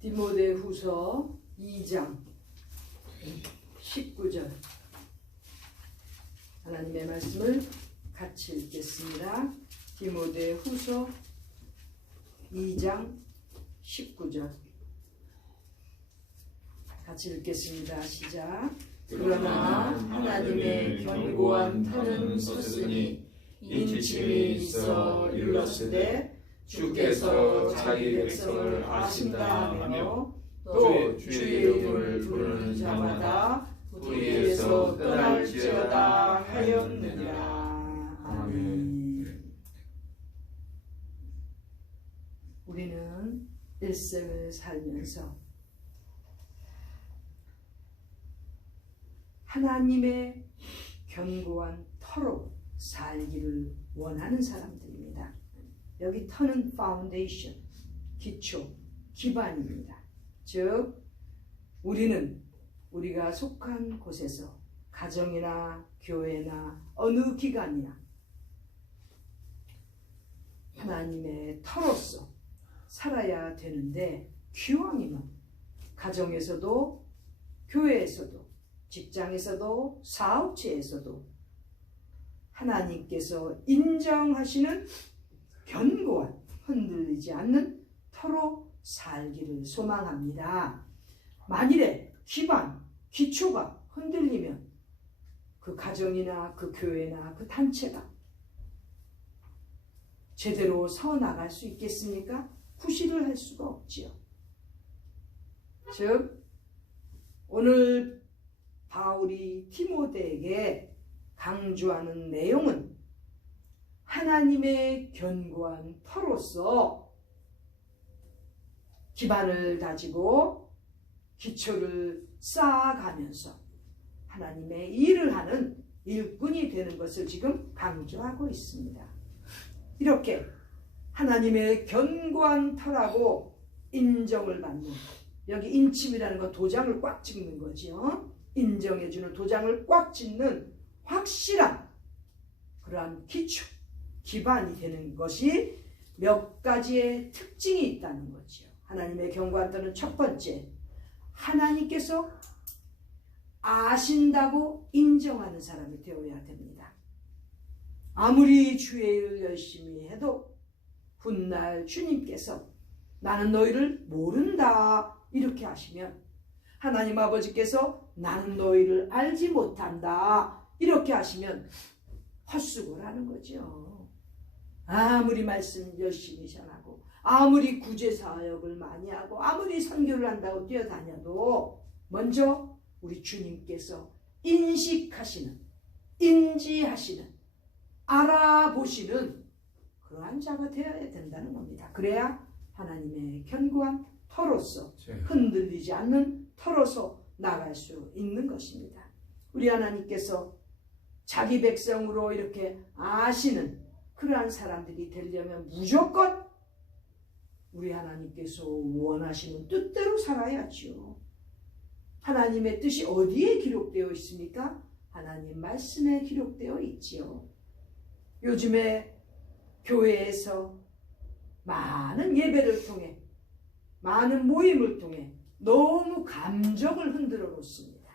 디모데후서 2장 19절 하나님의 말씀을 같이 읽겠습니다. 디모데후서 2장 19절 같이 읽겠습니다. 시작. 그러나 하나님의 견고한 터는 섰으니 인침이 있어 일렀을 때 주께서 자기 백성을 아신다 하며 또 주의 이름을 부르는 자마다 우리에서 떠날지어다 하였느니라. 아멘. 우리는 일생을 살면서 하나님의 견고한 터로 살기를 원하는 사람들입니다. 여기 터는 파운데이션, 기초, 기반입니다. 즉 우리는 우리가 속한 곳에서 가정이나 교회나 어느 기관이나 하나님의 터로서 살아야 되는데 기왕이면 가정에서도 교회에서도 직장에서도 사업체에서도 하나님께서 인정하시는 견고한 흔들리지 않는 터로 살기를 소망합니다. 만일에 기반, 기초가 흔들리면 그 가정이나 그 교회나 그 단체가 제대로 서나갈 수 있겠습니까? 구실을 할 수가 없지요. 즉 오늘 바울이 디모데에게 강조하는 내용은 하나님의 견고한 터로서 기반을 다지고 기초를 쌓아가면서 하나님의 일을 하는 일꾼이 되는 것을 지금 강조하고 있습니다. 이렇게 하나님의 견고한 터라고 인정을 받는, 여기 인침이라는 건 도장을 꽉 찍는 거죠. 인정해주는 도장을 꽉 찍는 확실한 그러한 기초, 기반이 되는 것이 몇 가지의 특징이 있다는 거죠. 하나님의 견고한 터는 첫 번째, 하나님께서 아신다고 인정하는 사람이 되어야 됩니다. 아무리 주의 일을 열심히 해도 훗날 주님께서 나는 너희를 모른다 이렇게 하시면, 하나님 아버지께서 나는 너희를 알지 못한다 이렇게 하시면 헛수고를 하는 거죠. 아무리 말씀 열심히 전하고 아무리 구제사역을 많이 하고 아무리 선교를 한다고 뛰어다녀도 먼저 우리 주님께서 인식하시는, 인지하시는, 알아보시는 그러한 자가 되어야 된다는 겁니다. 그래야 하나님의 견고한 터로서 흔들리지 않는 터로서 나갈 수 있는 것입니다. 우리 하나님께서 자기 백성으로 이렇게 아시는 그러한 사람들이 되려면 무조건 우리 하나님께서 원하시는 뜻대로 살아야죠. 하나님의 뜻이 어디에 기록되어 있습니까? 하나님 말씀에 기록되어 있지요. 요즘에 교회에서 많은 예배를 통해, 많은 모임을 통해 너무 감정을 흔들어 놓습니다.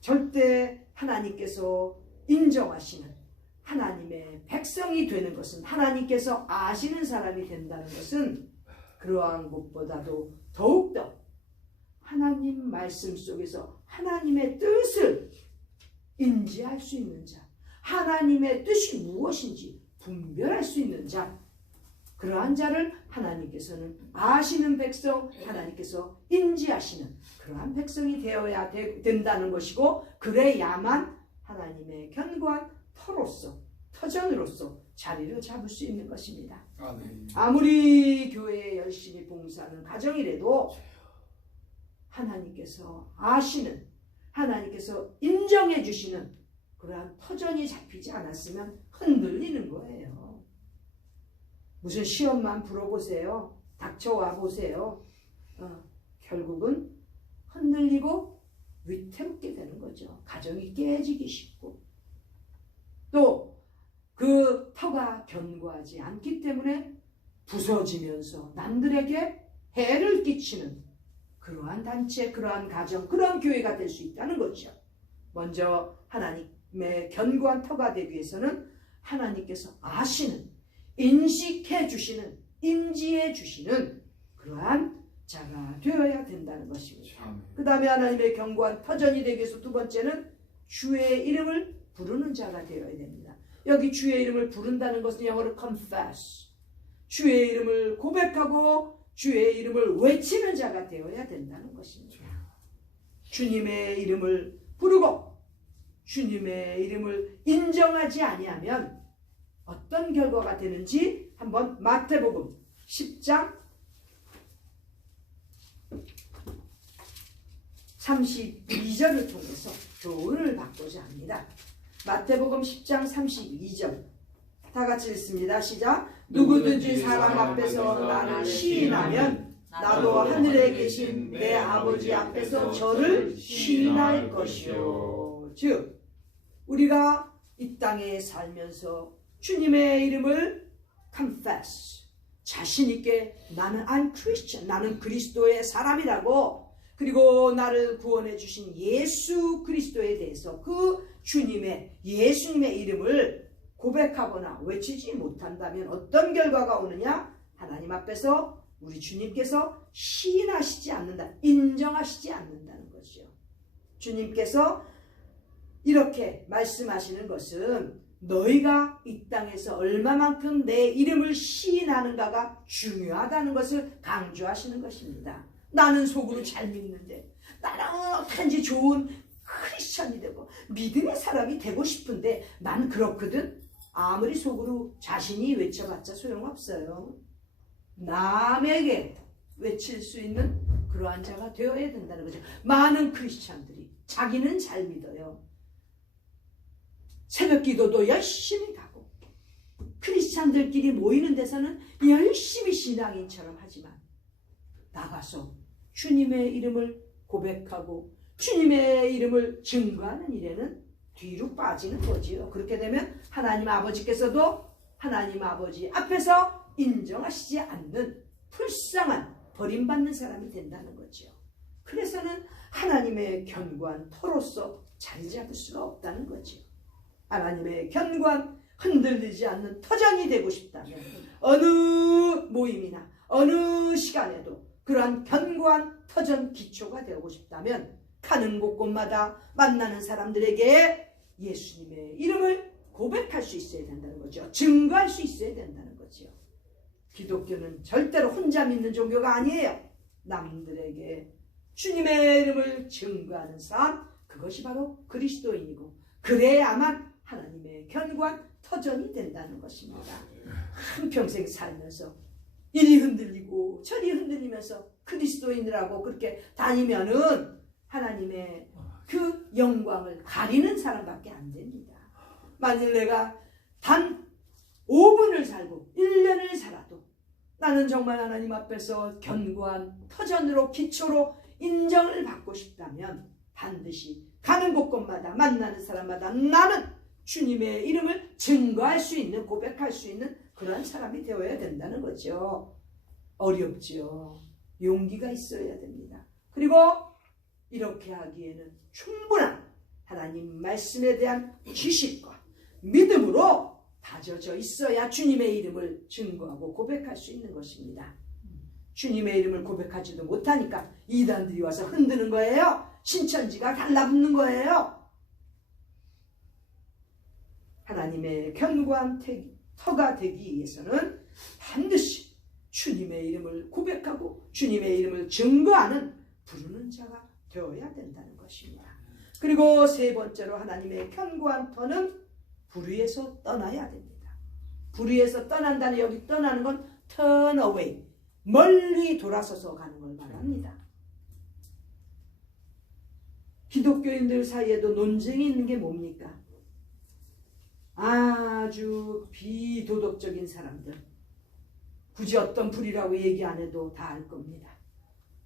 절대 하나님께서 인정하시는 하나님의 백성이 되는 것은, 하나님께서 아시는 사람이 된다는 것은 그러한 것보다도 더욱더 하나님 말씀 속에서 하나님의 뜻을 인지할 수 있는 자, 하나님의 뜻이 무엇인지 분별할 수 있는 자, 그러한 자를 하나님께서는 아시는 백성, 하나님께서 인지하시는 그러한 백성이 되어야 된다는 것이고, 그래야만 하나님의 견고한 터로서, 터전으로서 자리를 잡을 수 있는 것입니다. 아무리 교회에 열심히 봉사하는 가정이라도 하나님께서 아시는, 하나님께서 인정해 주시는 그러한 터전이 잡히지 않았으면 흔들리는 거예요. 무슨 시험만 불어보세요. 닥쳐와 보세요. 결국은 흔들리고 위태롭게 되는 거죠. 가정이 깨지기 쉽고, 또 그 터가 견고하지 않기 때문에 부서지면서 남들에게 해를 끼치는 그러한 단체, 그러한 가정, 그러한 교회가 될 수 있다는 거죠. 먼저 하나님의 견고한 터가 되기 위해서는 하나님께서 아시는, 인식해 주시는, 인지해 주시는 그러한 자가 되어야 된다는 것입니다. 그 다음에 하나님의 견고한 터전이 되기 위해서 두 번째는 주의 이름을 부르는 자가 되어야 됩니다. 여기 주의 이름을 부른다는 것은 영어로 confess, 주의 이름을 고백하고 주의 이름을 외치는 자가 되어야 된다는 것입니다. 주님의 이름을 부르고 주님의 이름을 인정하지 아니하면 어떤 결과가 되는지 한번 마태복음 10장 32절을 통해서 교훈을 받고자 합니다. 마태복음 10장 32절 다 같이 읽습니다. 시작. 누구든지 사람 앞에서 나를 시인하면 나도 하늘에 계신 내 아버지 앞에서 저를 시인할 것이요. 즉 우리가 이 땅에 살면서 주님의 이름을 confess, 자신 있게 나는 I'm Christian, 나는 그리스도의 사람이라고, 그리고 나를 구원해 주신 예수 그리스도에 대해서 그 주님의, 예수님의 이름을 고백하거나 외치지 못한다면 어떤 결과가 오느냐? 하나님 앞에서 우리 주님께서 시인하시지 않는다, 인정하시지 않는다는 것이요. 주님께서 이렇게 말씀하시는 것은 너희가 이 땅에서 얼마만큼 내 이름을 시인하는가가 중요하다는 것을 강조하시는 것입니다. 나는 속으로 잘 믿는데, 나는 어떻게든지 좋은 크리스천이 되고 믿음의 사람이 되고 싶은데 난 그렇거든. 아무리 속으로 자신이 외쳐봤자 소용없어요. 남에게 외칠 수 있는 그러한 자가 되어야 된다는 거죠. 많은 크리스천들이 자기는 잘 믿어요. 새벽 기도도 열심히 가고 크리스찬들끼리 모이는 데서는 열심히 신앙인처럼 하지만 나가서 주님의 이름을 고백하고 주님의 이름을 증거하는 일에는 뒤로 빠지는 거지요. 그렇게 되면 하나님 아버지께서도 하나님 아버지 앞에서 인정하시지 않는 불쌍한 버림받는 사람이 된다는 거죠. 그래서는 하나님의 견고한 터로서 자리 잡을 수가 없다는 거죠. 하나님의 견고한 흔들리지 않는 터전이 되고 싶다면 어느 모임이나 어느 시간에도 그러한 견고한 터전 기초가 되고 싶다면 가는 곳곳마다 만나는 사람들에게 예수님의 이름을 고백할 수 있어야 된다는 거죠. 증거할 수 있어야 된다는 거죠. 기독교는 절대로 혼자 믿는 종교가 아니에요. 남들에게 주님의 이름을 증거하는 삶, 그것이 바로 그리스도인이고 그래야만 하나님의 견고한 터전이 된다는 것입니다. 한평생 살면서 이리 흔들리고 저리 흔들리면서 그리스도인이라고 그렇게 다니면은 하나님의 그 영광을 가리는 사람밖에 안 됩니다. 만일 내가 단 5분을 살고 1년을 살아도 나는 정말 하나님 앞에서 견고한 터전으로 기초로 인정을 받고 싶다면 반드시 가는 곳곳마다 만나는 사람마다 나는 주님의 이름을 증거할 수 있는, 고백할 수 있는 그런 사람이 되어야 된다는 거죠. 어렵죠. 용기가 있어야 됩니다. 그리고 이렇게 하기에는 충분한 하나님 말씀에 대한 지식과 믿음으로 다져져 있어야 주님의 이름을 증거하고 고백할 수 있는 것입니다. 주님의 이름을 고백하지도 못하니까 이단들이 와서 흔드는 거예요. 신천지가 달라붙는 거예요. 하나님의 견고한 터가 되기 위해서는 반드시 주님의 이름을 고백하고 주님의 이름을 증거하는 부르는 자가 되어야 된다는 것입니다. 그리고 세 번째로 하나님의 견고한 터는 불의에서 떠나야 됩니다. 불의에서 떠난다는, 여기 떠나는 건 turn away, 멀리 돌아서서 가는 걸 말합니다. 기독교인들 사이에도 논쟁이 있는 게 뭡니까? 아주 비도덕적인 사람들, 굳이 어떤 불이라고 얘기 안 해도 다 알 겁니다.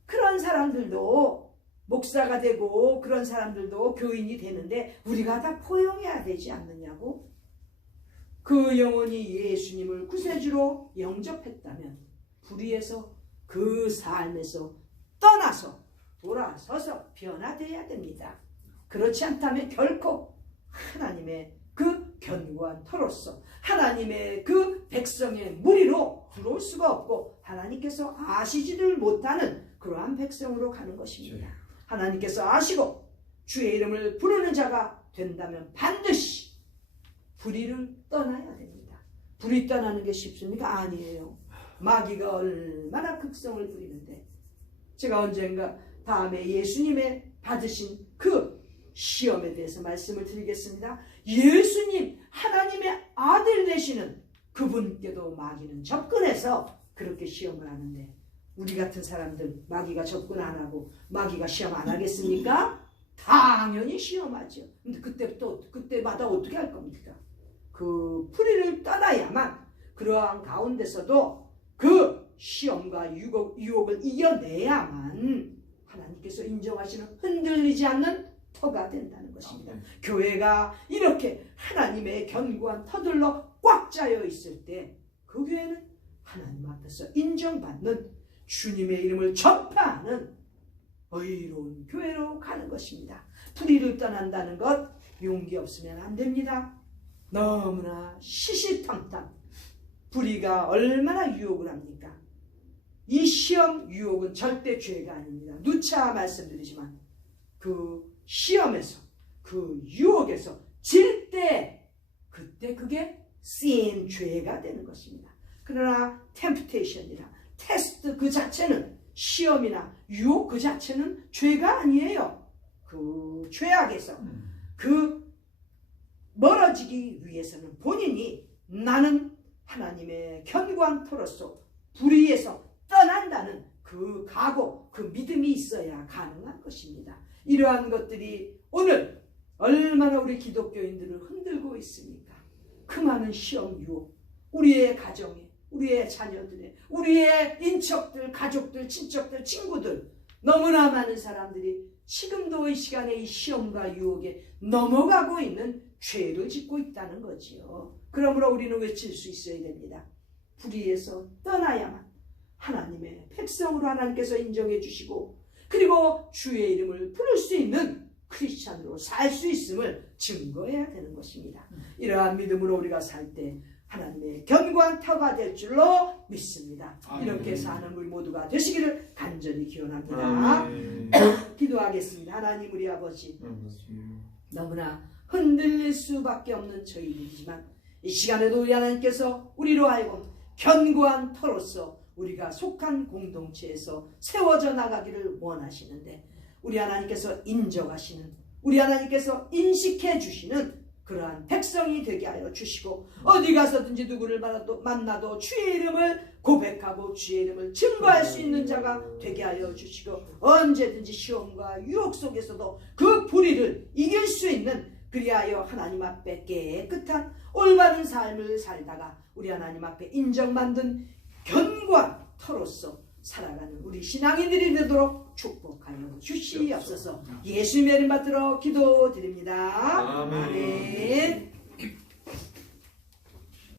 그런 사람들도 목사가 되고 그런 사람들도 교인이 되는데 우리가 다 포용해야 되지 않느냐고. 그 영혼이 예수님을 구세주로 영접했다면 불의에서 그 삶에서 떠나서 돌아서서 변화되어야 됩니다. 그렇지 않다면 결코 하나님의 그 견고한 터로서 하나님의 그 백성의 무리로 들어올 수가 없고 하나님께서 아시지를 못하는 그러한 백성으로 가는 것입니다. 하나님께서 아시고 주의 이름을 부르는 자가 된다면 반드시 불의를 떠나야 됩니다. 불의 떠나는 게 쉽습니까? 아니에요. 마귀가 얼마나 극성을 부리는데, 제가 언젠가 다음에 예수님의 받으신 그 시험에 대해서 말씀을 드리겠습니다. 예수님 하나님의 아들 되시는 그분께도 마귀는 접근해서 그렇게 시험을 하는데, 우리 같은 사람들 마귀가 접근 안 하고 마귀가 시험 안 하겠습니까? 당연히 시험하죠. 근데 그때마다 어떻게 할 겁니까? 그 불의를 떠나야만 그러한 가운데서도 그 시험과 유혹을 이겨내야만 하나님께서 인정하시는 흔들리지 않는 터가 된다는 것입니다. 교회가 이렇게 하나님의 견고한 터들로 꽉 짜여 있을 때 그 교회는 하나님 앞에서 인정받는 주님의 이름을 전파하는 의로운 교회로 가는 것입니다. 불의를 떠난다는 것 용기 없으면 안 됩니다. 너무나 시시탐탐 불의가 얼마나 유혹을 합니까? 이 시험 유혹은 절대 죄가 아닙니다. 누차 말씀드리지만 그 시험에서 그 유혹에서 질 때 그때 그게 sin 죄가 되는 것입니다. 그러나 temptation이나 테스트 그 자체는, 시험이나 유혹 그 자체는 죄가 아니에요. 그 죄악에서 그 멀어지기 위해서는 본인이 나는 하나님의 견고한 터로서 불의에서 떠난다는 그 각오, 그 믿음이 있어야 가능한 것입니다. 이러한 것들이 오늘 얼마나 우리 기독교인들을 흔들고 있습니까? 그 많은 시험 유혹, 우리의 가정에, 우리의 자녀들의, 우리의 인척들, 가족들, 친척들, 친구들, 너무나 많은 사람들이 지금도 이 시간에 이 시험과 유혹에 넘어가고 있는 죄를 짓고 있다는 거지요. 그러므로 우리는 외칠 수 있어야 됩니다. 불의에서 떠나야만 하나님의 백성으로 하나님께서 인정해 주시고, 그리고 주의 이름을 부를 수 있는 크리스찬으로 살 수 있음을 증거해야 되는 것입니다. 이러한 믿음으로 우리가 살 때 하나님의 견고한 터가 될 줄로 믿습니다. 이렇게 사는 우리 모두가 되시기를 간절히 기원합니다. 기도하겠습니다. 하나님 우리 아버지, 너무나 흔들릴 수밖에 없는 저희들이지만 이 시간에도 우리 하나님께서 우리로 하여금 견고한 터로서 우리가 속한 공동체에서 세워져 나가기를 원하시는데, 우리 하나님께서 인정하시는, 우리 하나님께서 인식해 주시는 그러한 백성이 되게 하여 주시고, 어디 가서든지 누구를 만나도 주의 이름을 고백하고 주의 이름을 증거할 수 있는 자가 되게 하여 주시고, 언제든지 시험과 유혹 속에서도 그 불의를 이길 수 있는, 그리하여 하나님 앞에 깨끗한 올바른 삶을 살다가 우리 하나님 앞에 인정받는 견고한 터로서 살아가는 우리 신앙인들이 되도록 축복하여 주시옵소서. 예수님의 이름 받들어 기도드립니다. 아멘.